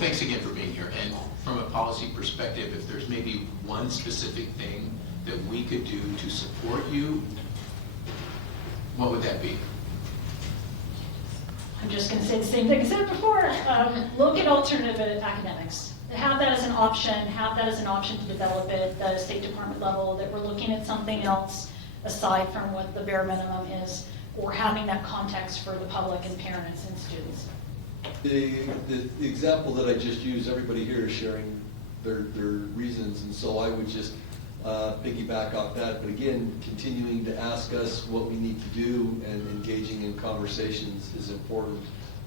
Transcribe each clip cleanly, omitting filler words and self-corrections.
thanks again for being here. And from a policy perspective, if there's maybe one specific thing that we could do to support you, what would that be? I'm just going to say the same thing I said before. Look at alternative academics. Have that as an option. Have that as an option to develop it at the State Department level, that we're looking at something else aside from what the bare minimum is, or having that context for the public and parents and students. The example that I just used, everybody here is sharing their reasons, and so I would just piggyback off that. But again, continuing to ask us what we need to do and engaging in conversations is important.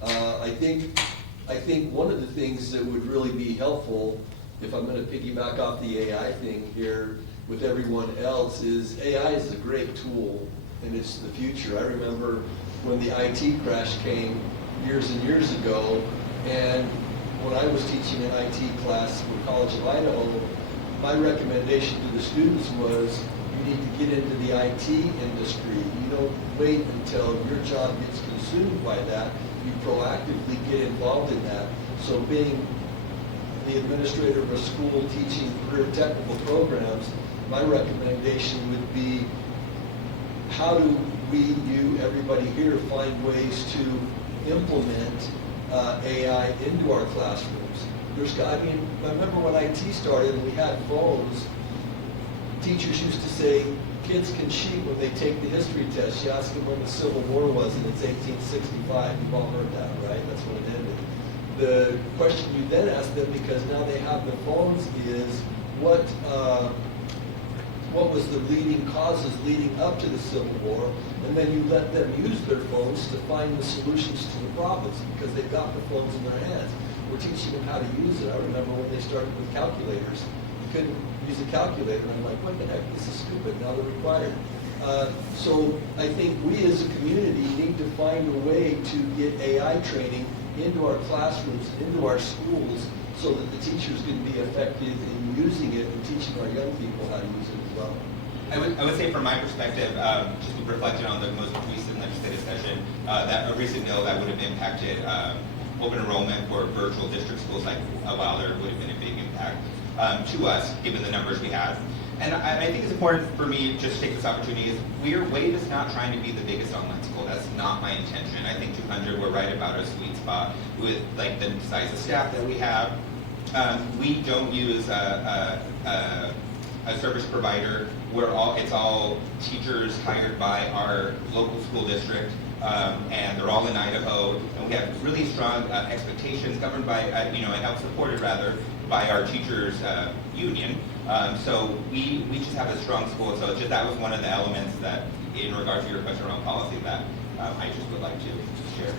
I think one of the things that would really be helpful, if I'm going to piggyback off the AI thing here with everyone else, is AI is a great tool and it's the future. I remember when the IT crash came years and years ago, and when I was teaching an IT class for College of Idaho, my recommendation to the students was, you need to get into the IT industry. You don't wait until your job gets consumed by that. You proactively get involved in that. So being the administrator of a school teaching career technical programs, my recommendation would be, how do we, you, everybody here, find ways to implement AI into our classrooms? I remember when IT started and we had phones, teachers used to say, kids can cheat when they take the history test. You ask them when the Civil War was, and it's 1865. You've all heard that, right? That's when it ended. The question you then ask them, because now they have the phones, is what was the leading causes leading up to the Civil War, and then you let them use their phones to find the solutions to the problems, because they've got the phones in their hands. We're teaching them how to use it. I remember when they started with calculators. You couldn't use a calculator, and I'm like, what the heck, this is stupid, now they're required. So I think we as a community need to find a way to get AI training into our classrooms, into our schools, so that the teachers can be effective in using it and teaching our young people how to use it as well. I would say from my perspective, just reflecting on the most recent legislative session, that a recent bill that would have impacted open enrollment for virtual district schools like Wilder would have been a big impact to us, given the numbers we have. And I think it's important for me just to take this opportunity, is WAVE is not trying to be the biggest online school. That's not my intention. I think 200, we're right about our sweet spot with like the size of staff that we have. We don't use a service provider. It's all teachers hired by our local school district, and they're all in Idaho. And we have really strong expectations governed by, and help supported rather by our teachers union. So we just have a strong school. So that was one of the elements that, in regard to your question around policy, that I just would like to share.